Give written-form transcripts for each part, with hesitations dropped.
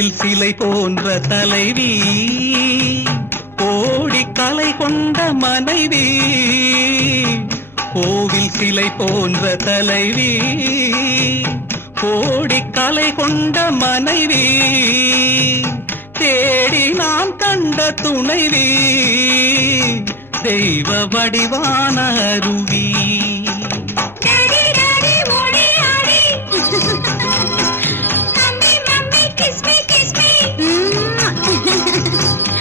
கோவில் சிலை போன்ற தலைவி, கோடி கலை கொண்ட மனைவி. கோவில் சிலை போன்ற தலைவி, கோடி கலை கொண்ட மனைவி. தேடி நான் கண்ட துணைவி, தெய்வ வடிவான அருவி.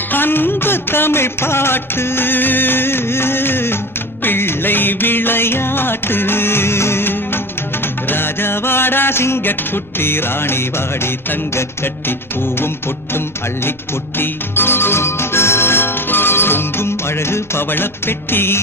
அன்பு தமிழ் பாட்டு, பிள்ளை விளையாட்டு. ராஜாவாடா சிங்கக்குட்டி, ராணி வாடி தங்க கட்டி, பூவும் பொட்டும் அள்ளி கொட்டி, பொங்கும் அழகு பவளப் பெட்டி.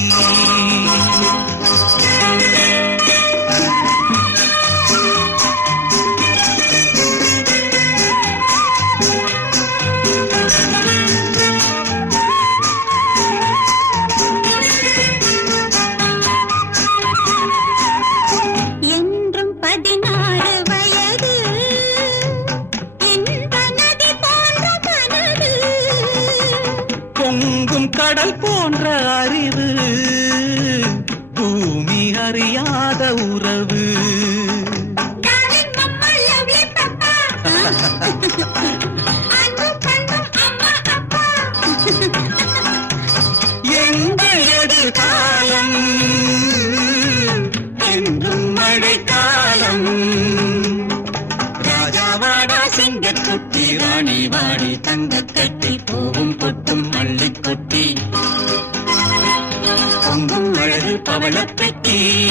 பொங்கும் கடல் போன்ற அறிவு, பூமி அறியாத உறவு. எங்கள் எதிர்காலம் என்றும் மழைக்காலம். ராஜாவாடா சிங்கக்குட்டி, ராணி வாடி தங்க கட்டி, பூவும் பொட்டும் அள்ளி கொட்டி, பொங்கும் அழகு பவளப் பெட்டி.